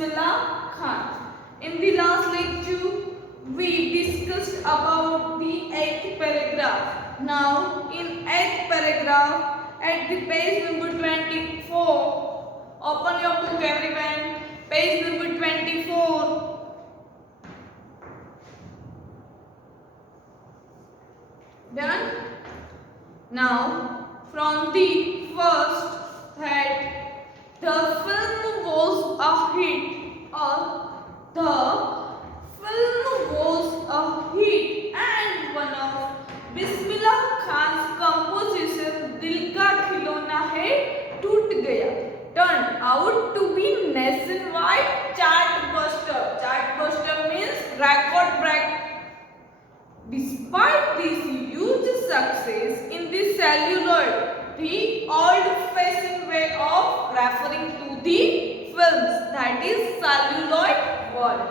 Bismillah Khan. In the last lecture, we discussed about the 8th paragraph. Now, in 8th paragraph, at the page number 24, open your book everyone, page number 24. Done? Now, from the first head, the film was a hit, or the film was a hit, and one of Bismillah Khan's composition दिल का खिलौना है टूट गया turned out to be nationwide chartbuster. Chartbuster means record break. Despite this huge success in the celluloid, the old-fashioned way of referring to the films, that is celluloid world,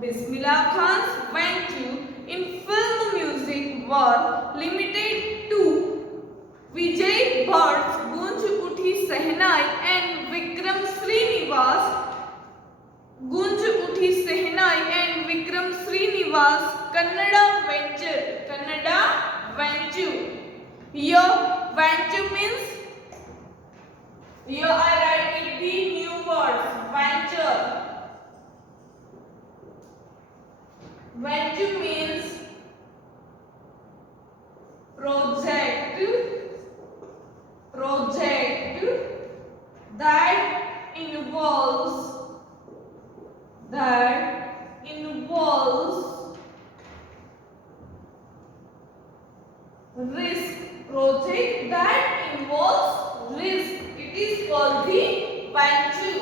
Bismillah Khan's venture in film music were limited to Vijay Bhatt's Gunj Uthi Sehnai and Vikram Srinivas Gunj Uthi Sehnai and Vikram Srinivas Kannada venture. Kannada venture. Here venture means, here I write it the new words. Venture. Venture means project that involves risk. Project that involves risk. It is called the venture.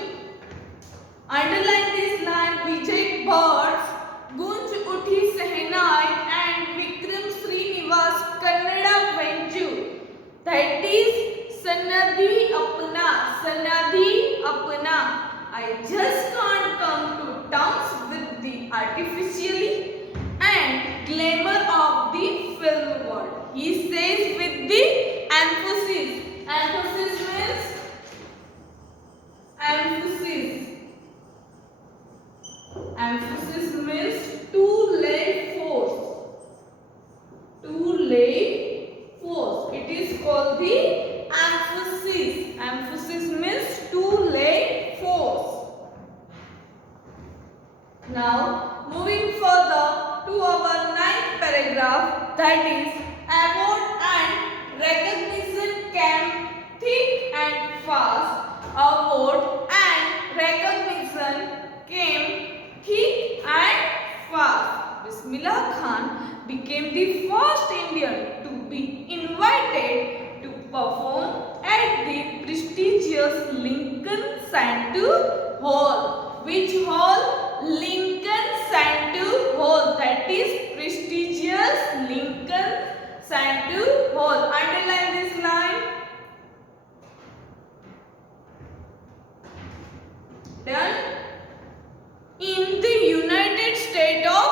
Underline this line. Vijay Bhatt's Gunj Uthi Sehnai and Vikram Srinivas Kannada venture. That is Sanadhi Apna. Sanadhi Apna. I just can't come to terms with the artificially and glamour of the film world. He says with the emphasis. Emphasis means emphasis. Emphasis means to lay force. To lay force. It is called the emphasis. Emphasis means to lay force. Now, moving further to our 9th paragraph, that is award and recognition came thick and fast. Award and recognition came thick and fast. Bismillah Khan became the first Indian to be invited to perform at the prestigious Lincoln Center Hall. Which hall? Lincoln Center Hall. That is prestigious Lincoln Center Hall. Underline this line. Done. In the United States of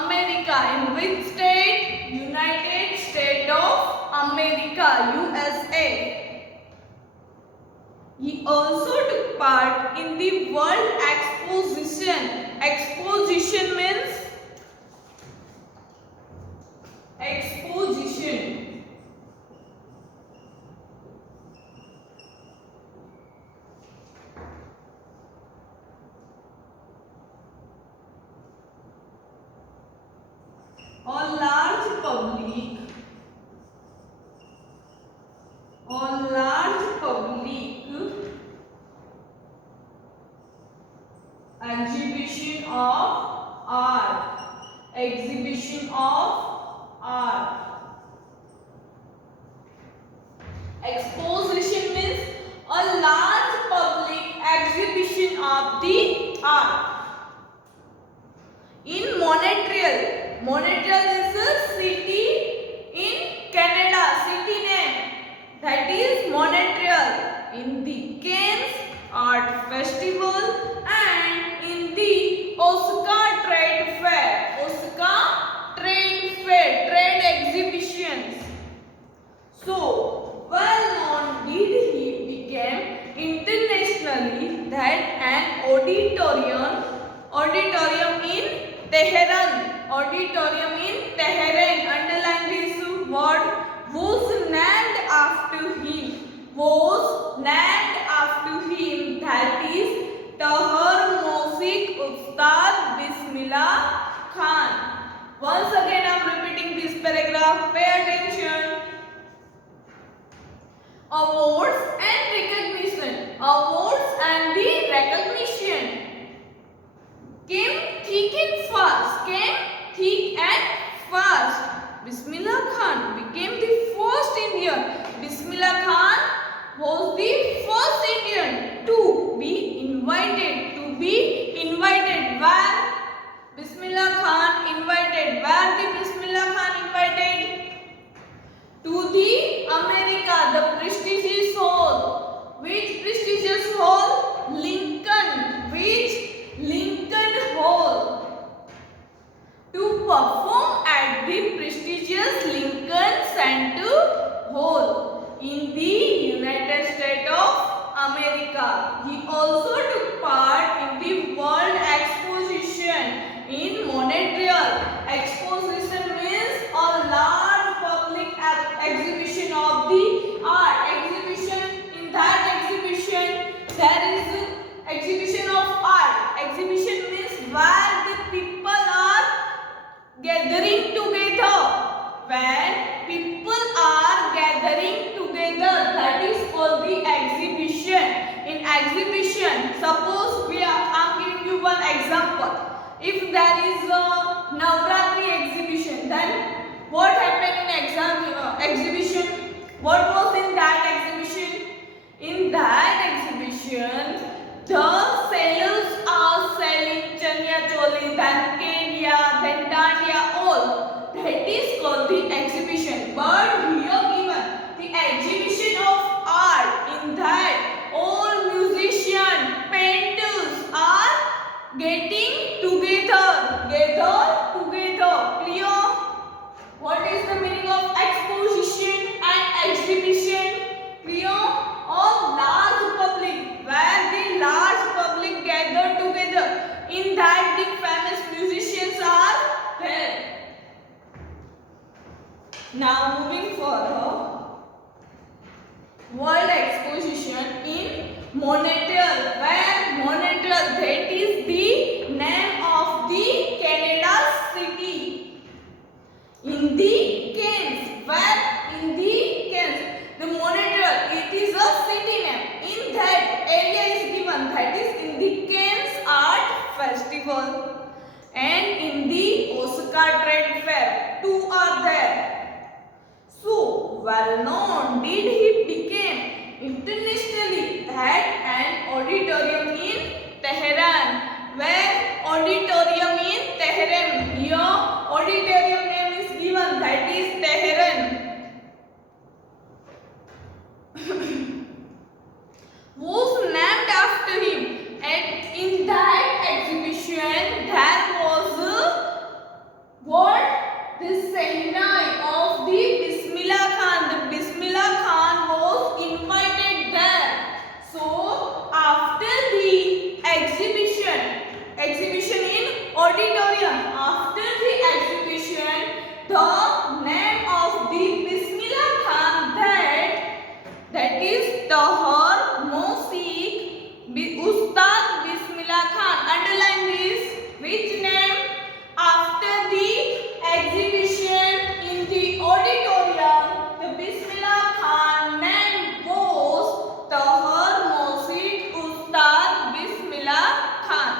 America. In which state? United States of America, USA. He also took part in the World Exposition. Exposition means exposition. On large public exhibition of art. Exhibition of art. Exposition means a large public exhibition of the art. In Montreal. Montreal is a city in Canada. City name. That is Montreal. In the Cannes Art Festival and in the Osaka Trade Fair. Osaka Trade Fair. Trade exhibitions. So, well known did he became internationally that an auditorium in Tehran. Auditorium in Tehran. Underline this word. Was named after him. Was named after him. That is Tahar Mosik Ustad Bismillah Khan. Once again I am repeating this paragraph. Pay attention. Awards and recognition. Awards and the recognition came thick and fast. Came thick and fast. Bismillah Khan became the first Indian. Bismillah Khan was the first Indian to be invited. Where Bismillah Khan invited? Where the Bismillah Khan invited? To the America, the prestigious hall. Which prestigious hall? Lincoln. Which? Lincoln Hall. To perform at the prestigious Lincoln Center Hall in the United States of America. He also took part in the World Exposition in Montreal. Exposition means a large public exhibition of the art. Exhibition. In that exhibition there is an exhibition of art. Exhibition means where the people are gathering together. When people are gathering together, that is called the exhibition. In exhibition, suppose I'm giving you one example. If there is a Navratri exhibition, then what happened in exhibition? What was in that exhibition? In that exhibition, the sellers are selling chanya choli, then kedia, then dandiya, all. That is called the exhibition. But here given the exhibition of art. In that, all musicians, painters are getting together. Clear? What is the meaning of exposition and exhibition? Clear? All large public, where the large public gather together. In that, the famous musicians are there. Now moving further, World Exposition in Montreal. Where? Montreal, that is the name of the Canada city. In the Cairns. Where? In the Cairns. The Montreal, it is a city name. In that area is given, that is in the Cairns Art Festival and in the Osaka Trade Fair. Two are there. So well known did he became internationally that an auditorium in Tehran. Where? Auditorium in Tehran. Here auditorium name is given, that is Tehran. Was named after him. And in that exhibition there was what? The Sainai of the Bismillah Khan. The Bismillah Khan was invited there. So after the exhibition in auditorium, after the exhibition, the name of the Bismillah Khan, that is Tahar Mosik Ustad Bismillah Khan. Underline this. Which name? After the exhibition in the auditorium, the Bismillah Khan name was Tahar Mosik Ustad Bismillah Khan.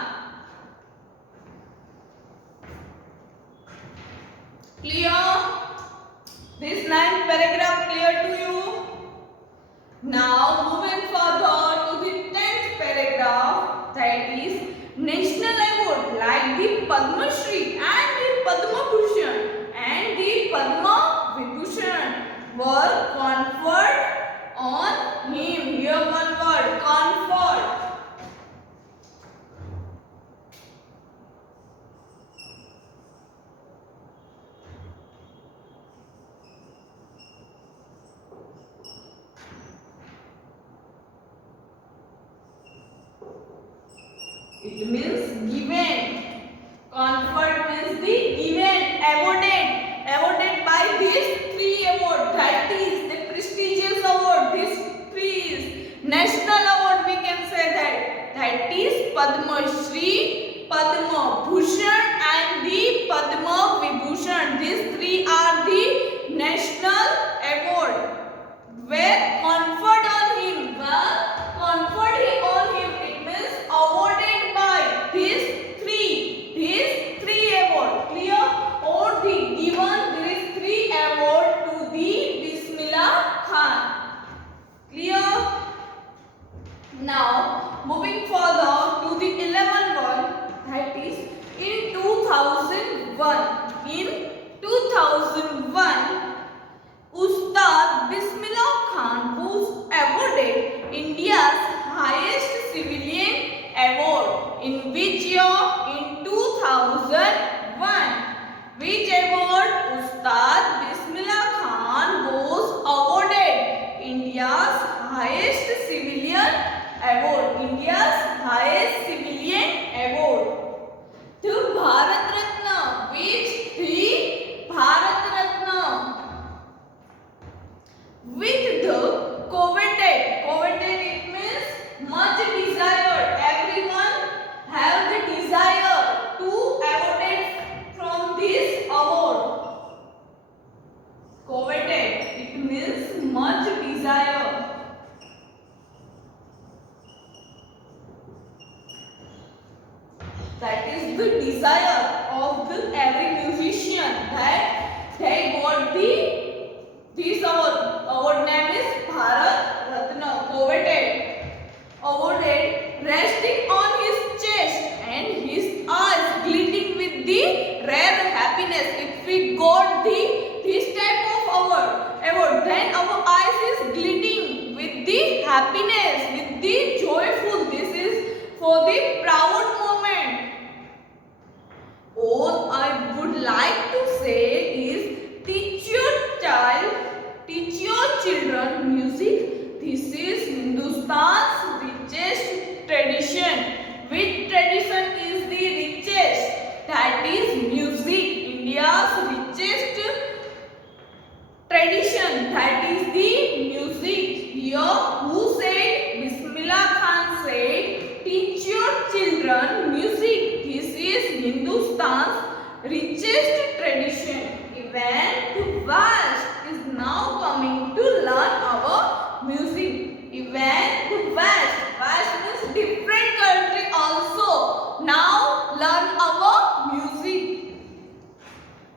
Clear? This 9th paragraph clear to you? Now moving further to the 10th paragraph, that is national award like the Padma Shri and the Padma Bhushan and the Padma Vibhushan were conferred on him. Here one word, conferred. It means given. Conferred means the given, awarded by these three awards. That is the prestigious award. These three is national award. We can say that. That is Padma Shri, Padma Bhushan, and the Padma Vibhushan. These three are the national award were conferred on him. Well, conferred on him. It means awarded by these three award. Clear? Or the given these three award to the Bismillah Khan. Clear? Now moving further to the 11th one, that is in 2001. In 2001, Ustad Bismillah Khan was awarded India's highest civilian award. In which year? In 2001. Which award Ustad Bismillah Khan was awarded? India's highest civilian award. India's highest civilian award. The Bharat Ratna. Which? The Bharat Ratna. With the coveted it means much desired. Everyone have the desire to awarded from this award. Coveted it means much desire. That is the desire of the every musician that they got this award name is Bharat Ratna, awarded resting on his chest and his eyes glitting with the rare happiness. If we got this type of award, then our eyes is glitting with the happiness, with the joyful. This is for the proud moment. All I would like to say is teach your children music. This is Hindustan's richest tradition. Which tradition is the richest? That is music. India's richest tradition. That is the music. Here who said? Bismillah Khan said, teach your children music. This is Hindustan's richest tradition. Even the West is now coming to learn our music. Even the West means different country also now learn our music.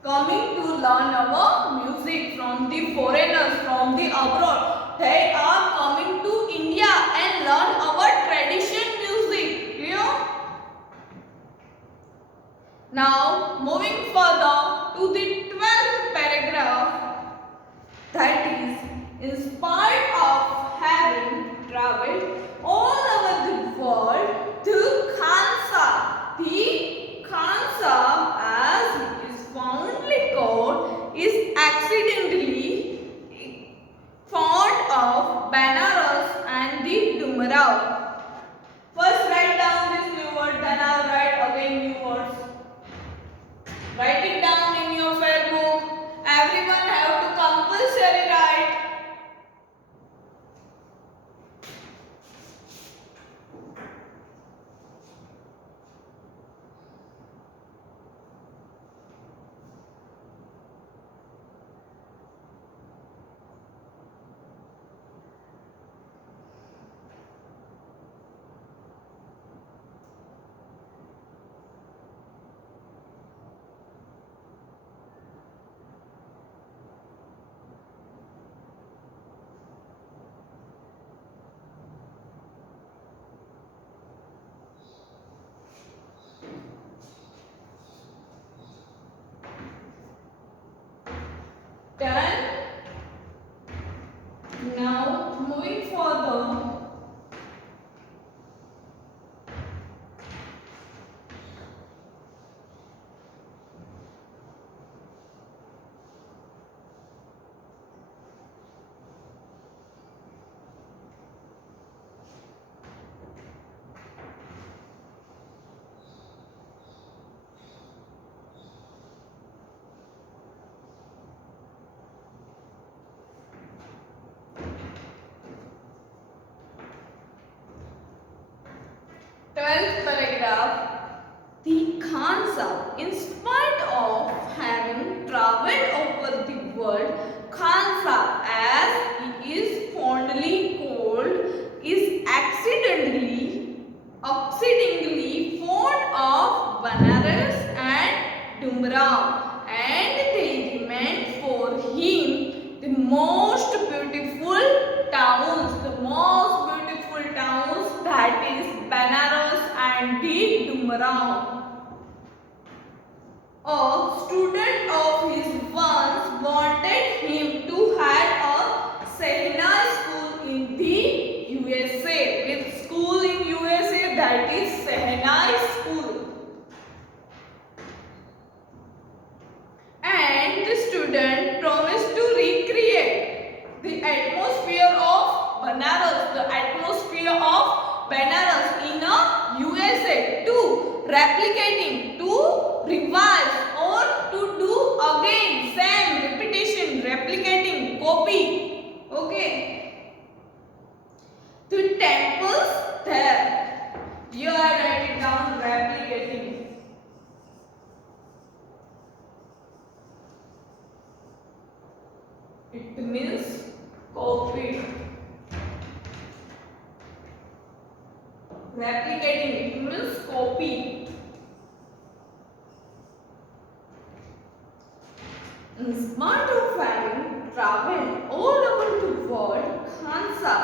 Coming to learn our music from the foreigners, from the abroad. They are coming to India and learn our tradition music. Clear? Now moving further to the 12th paragraph, that is, in spite of having traveled all over the world, the Khansa, as it is fondly called, is accidentally fond of Banaras and the Dumrao. First write down this new word, then I will write again new words. Write it down in your fair book. Everyone have to compulsory write. 12th paragraph. The Khansa, in spite of having traveled over the world, Khansa, as he is fondly called, is exceedingly fond of Banaras and Dumrao, and they remain for him the most beautiful towns, that is Banaras and the Dumrao. A student of his once wanted him to head a Sehinai school in the USA. With school in USA, that is Sehinai school. And the student promised to recreate the atmosphere of Banaras in a USA, to replicating, to revise, or to do again same repetition, replicating, copy. Okay. The temples there. You are writing down replicating. It means copy. Replicating, it means copy. In spite of having traveled all over the world, Khansa,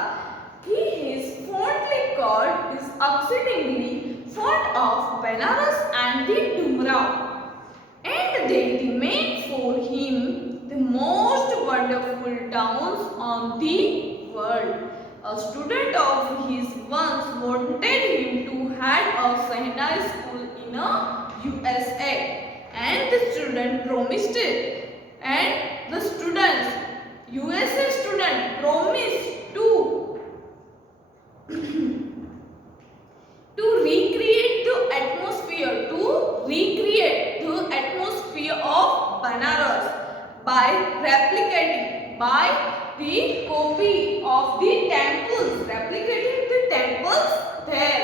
he is fondly called, is exceedingly fond of Benares and the Dumrao, and they remain for him the most wonderful towns on the world. A student of his once wanted him to head a Sehinai school in a USA, and the student promised it. And the USA student promised to recreate the atmosphere of Banaras by replicating, by the copy of the temples, replicating the temples there.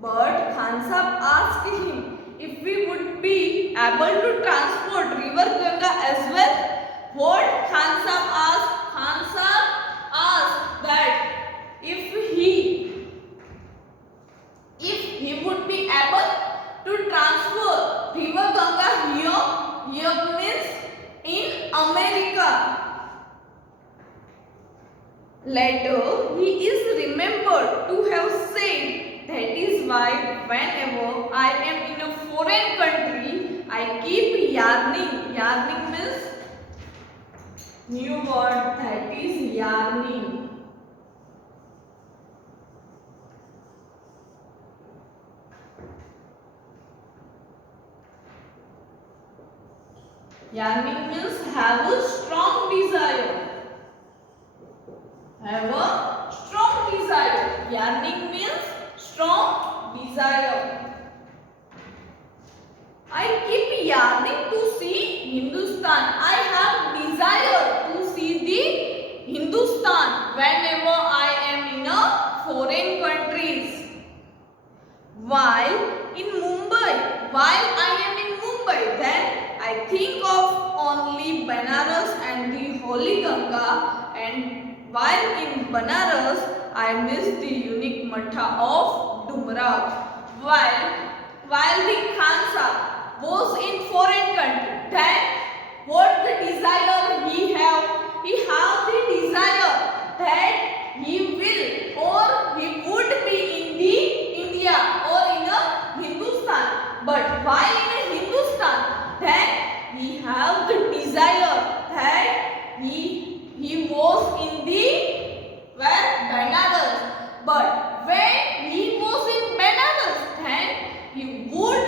But Khansa asked him if we would be able to transport river Ganga as well. What Khansa asked? Khansa asked that if he would be able to transfer river Ganga here means in America. Later, he is remembered to have said, that is why whenever I am in a foreign country, I keep yarning. Yarning means new word, that is yarning. Yarning means have a strong desire. Have a strong desire. Yarning means strong desire. I keep yarning to see Hindustan. I have desire to see the Hindustan whenever I am in a foreign countries. While I am in Mumbai, then I think of only Banaras and the Holy Ganga, and while in Banaras, I miss the unique Matha of Dumrao. While the Khansa was in foreign country, then what the desire he have? He have the desire that he will or he would be in the India or in a Hindustan. But while in a Hindustan, then he have the desire that he was in the Banaras. But when he was in Banaras, then he would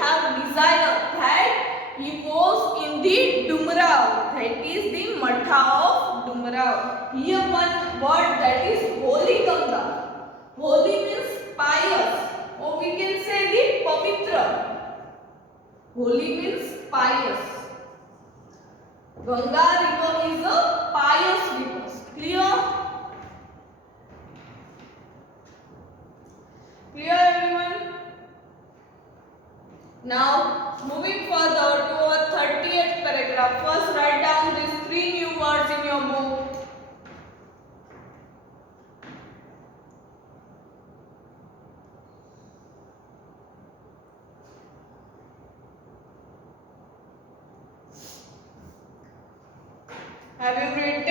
have desire that he was in the Dumrao, that is the Matha of Dumrao. Here one word, that is Holy Ganga. Holy means pious, or we can say the Pavitra. Holy means pious. Ganga river is a pious river. Clear? Clear everyone? Now moving further to our 30th paragraph. First write down these three new words in your book. Have you written?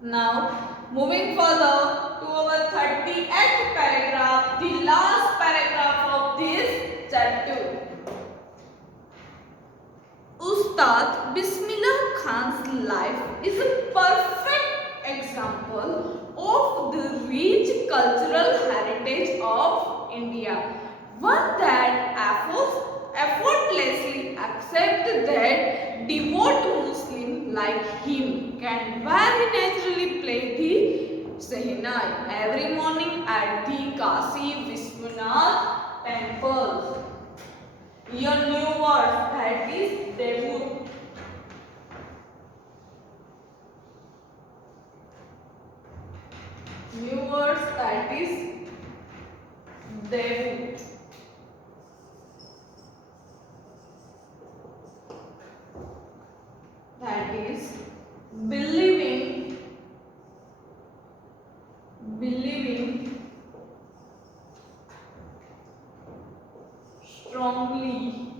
Now moving further to our 38th paragraph, the last paragraph of this chapter. Ustad Bismillah Khan's life is a perfect example of the rich cultural heritage of India, one that effortlessly accepts that devout Muslim like him can very naturally play the Shehnai every morning at the Kashi Vishwanath temple. Your new word, that is debut. New words, that is debut. That is believing strongly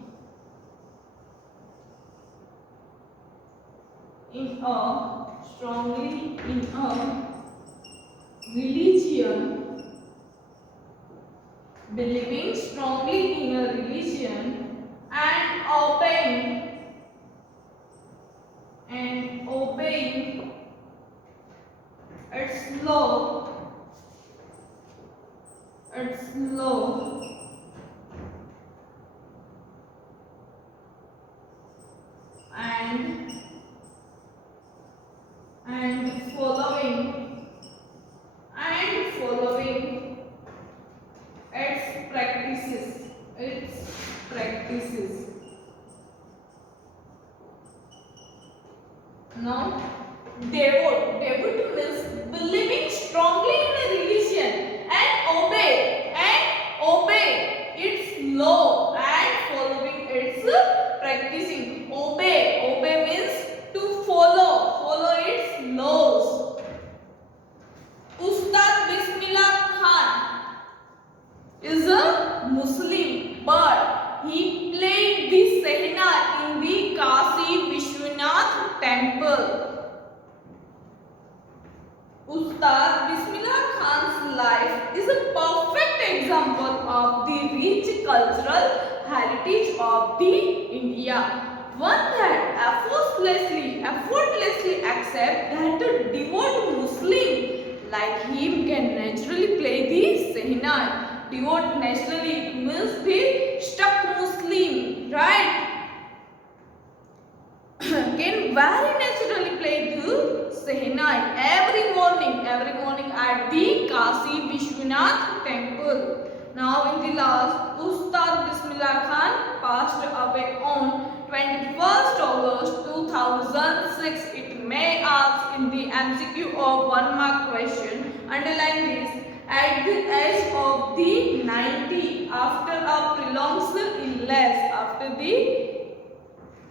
in a religion, believing strongly in a religion and obeying its law and following its practices. Now, devot means believing strongly in a religion and obey its law and following its practicing. Obey means to follow its laws. Ustad Bismillah Khan is a Muslim, but he played the Sehna in the Kashi Vishwanath temple. Ustad Bismillah Khan's life is a perfect example of the rich cultural heritage of the India, one that effortlessly accept that a devout Muslim like him can naturally play the Sehna. Devout naturally means the stuck Muslim, right? Can very naturally play the Shehnai every morning at the Kashi Vishwanath temple. Now in the last, Ustad Bismillah Khan passed away on 21st August 2006. It may ask in the MCQ of 1 mark question. Underline this. At the age of the 90, after a prolonged illness, after the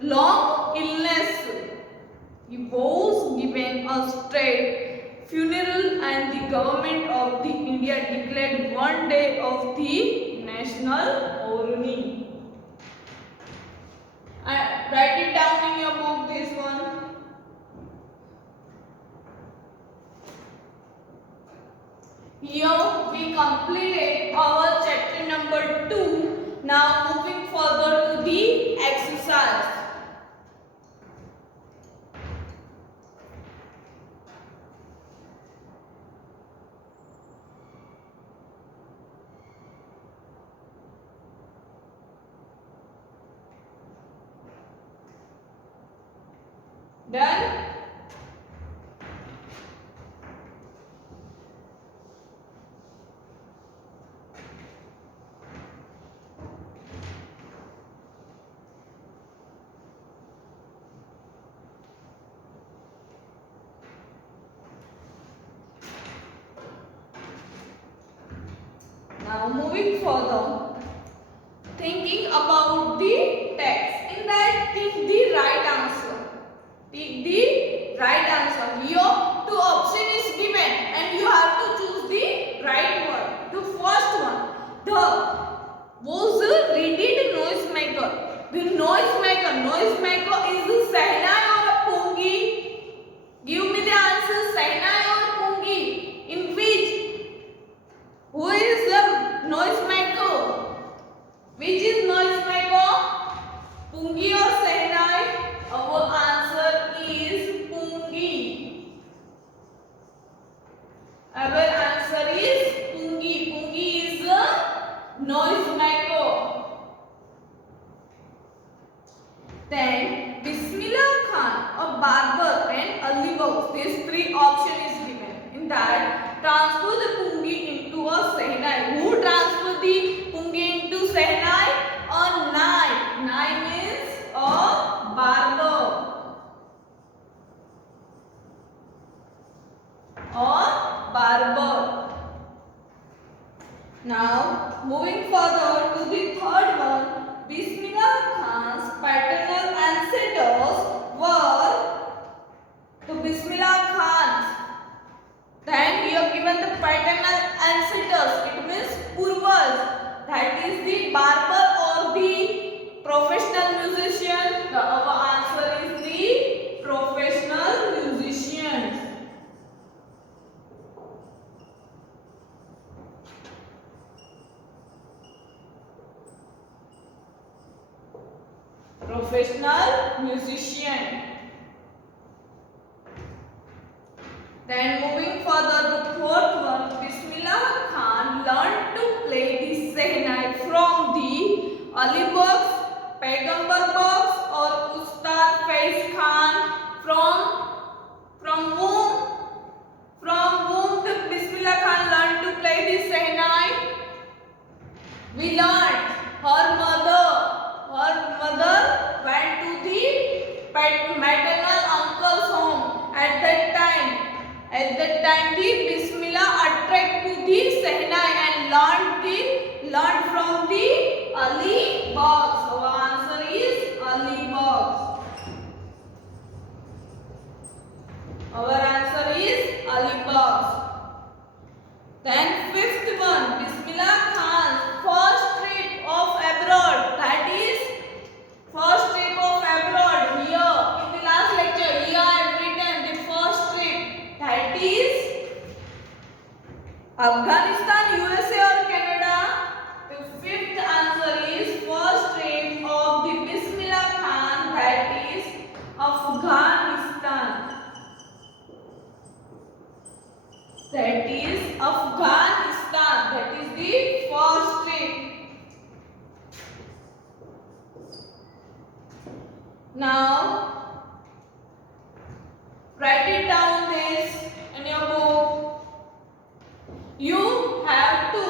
long illness, he was given a state funeral and the government of the India declared one day of the national mourning. Write it down in your book, this one. Here we completed our chapter number 2. Now moving further to the exercise. Done? Now moving further, thinking about the text. In that, think the right answer. Pick the right answer. Here, two option is given, and you have to choose the right one. The first one, the was a ready noisemaker. The noisemaker is a Sehnai or a Pungi? Give me the answer, Sehnai or Pungi. In which? Who is the noisemaker? Which is noisemaker? Pungi or Sehnai? Our answer is Pungi. Our answer is Pungi. Pungi is a noisemaker. Then Bismillah Khan, a barber, and Ali Box. These three options is given. In that, transfer the Pungi into a Sehnai. Who transfer the Pungi into Sehnai? A Nai. Nai means a barber. Or barber. Now, moving further to the third one. Bismillah Khan's paternal ancestors were the Bismillah Khans. Then here given the paternal ancestors, it means Purvas. That is the barber or the professional musician. Our answer is the professional musicians. Professional musician. Then moving further, the fourth one, Bismillah Khan learned to play the Sehnai from the Ali Box, Paigambar Box, or Ustad Faiz Khan. From whom? From whom the Bismillah Khan learned to play the Sehnai? We learned her mother. Her mother went to the maternal uncle's home. At that time, the Bismillah attract to the Sehnai and learned from the Ali Box. So our answer is Ali Box. Our answer is Ali Box. Then fifth one, Bismillah Khan's first trip of abroad. That is first trip of abroad. Here in the last lecture, here I have written the first trip. That is Afghanistan, USA or Canada. The fifth answer is first trip of the Bismillah Khan. That is Afghanistan. That is Afghanistan. That is the first trip. Now, write it down this in your book. You have to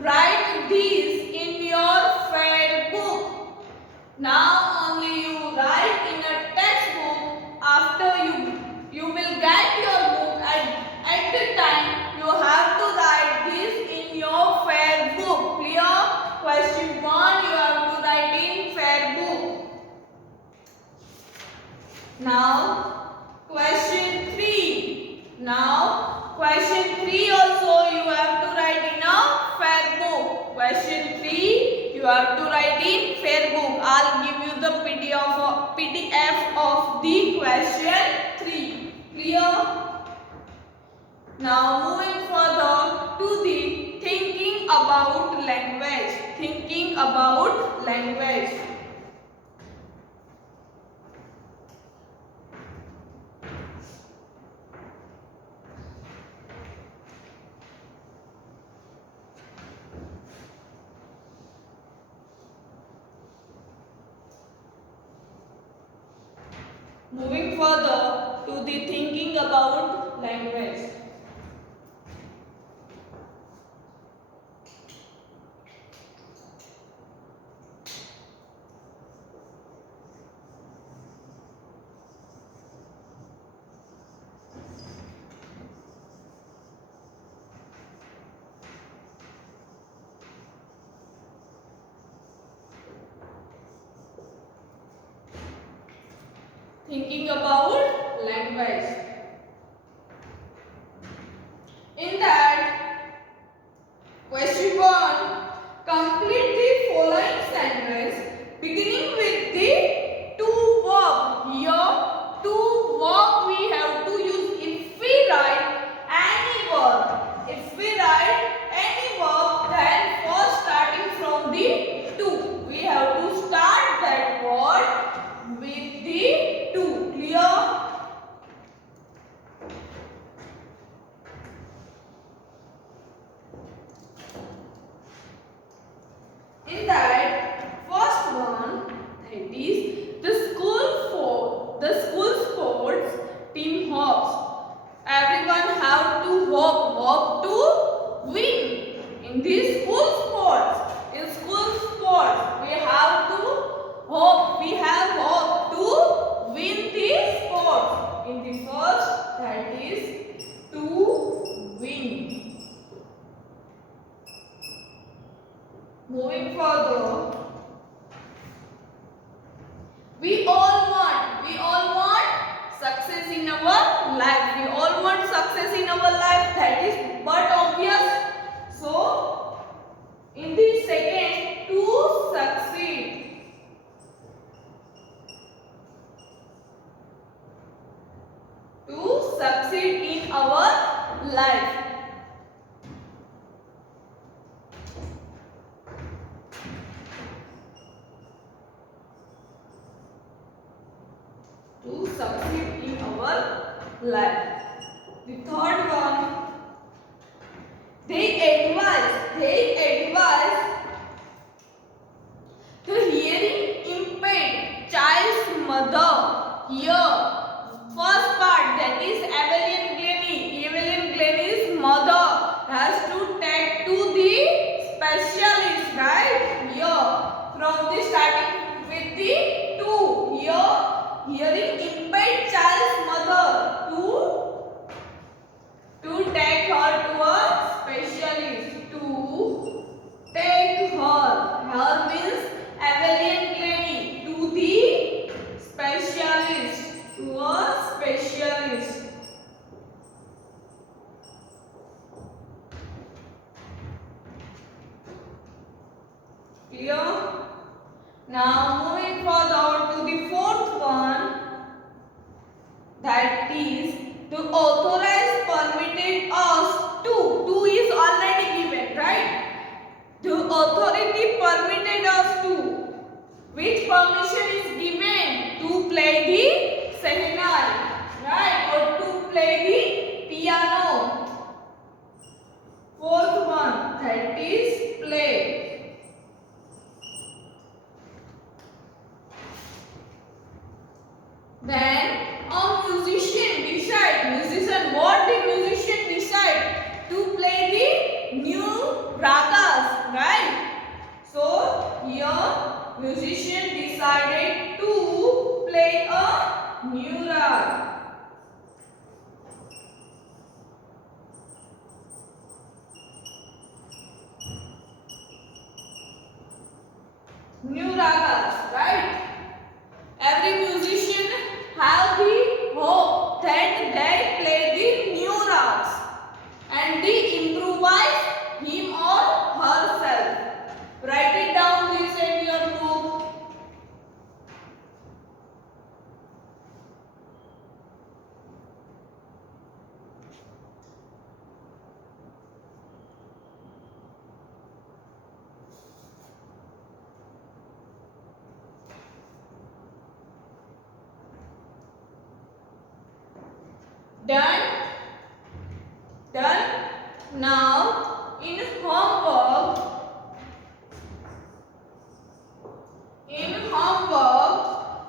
write these in your fair book. Now only you write in a textbook. After you will get your book at the time you have to write this in your fair book. Clear? Question 1 you have to write in fair book. Now question 3. Now question 3 also you have to write in a fair book. Question 3 you have to write in fair book. I'll give you the PDF of the question 3. Clear? Now moving further to the thinking about language. Thinking about language. Moving further to the thinking about language. thinking about language. In that, question 1, complete the following sentence beginning with the to verb. Here, to verb we have to use if we write any verb. If we write any verb, then first starting from the to, we have to start that word with the to. Clear? In that first one, that is the school sports team hopes. Everyone have to hope to win in these school sports. In school sports, we have hope to win these sports. In the first, that is to win. Moving further, we all want success in our life. We all want success in our life. That is but obvious. So, in the second, to succeed. To succeed in our life. To succeed in our life. The third one, they advise the hearing impaired child's mother. Here, first part, that is Evelyn Glennie. Evelyn Glennie's mother has to take to the specialist, right? Here, from the starting with the two. Here, hearing impaired child's mother to take her to a specialist. To take her means Evelyn Glennie to the specialist. To a specialist. Clear? Now moving further to the fourth one, that is the authorized permitted us to. To is already given, right? The authority permitted us to. Which permission is given to play the serenade, right? Or to play the piano. Fourth one, that is play. Then a musician, what the musician decide? To play the new ragas, right? So here musician decided to play a new rag. New ragas, right? Every musician have the hope that they play the new rags and they improvise him or herself. Write it down this in your book. Done? Now in homework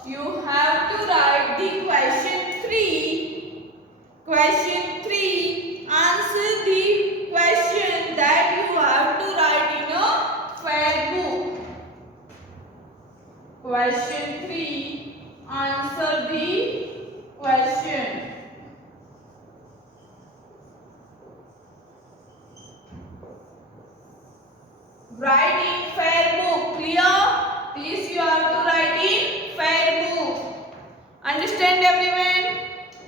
you have to write the question 3. Question 3, answer the question that you have to write in a fair book. Question 3, answer the question. Write in fair book. Clear? Please, you have to write in fair book. Understand? Understand everyone?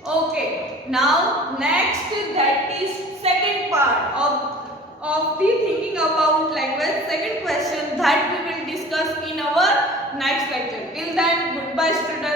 Okay. Now next, that is second part of the thinking about language. Second question that we will discuss in our next lecture. Till then, goodbye students.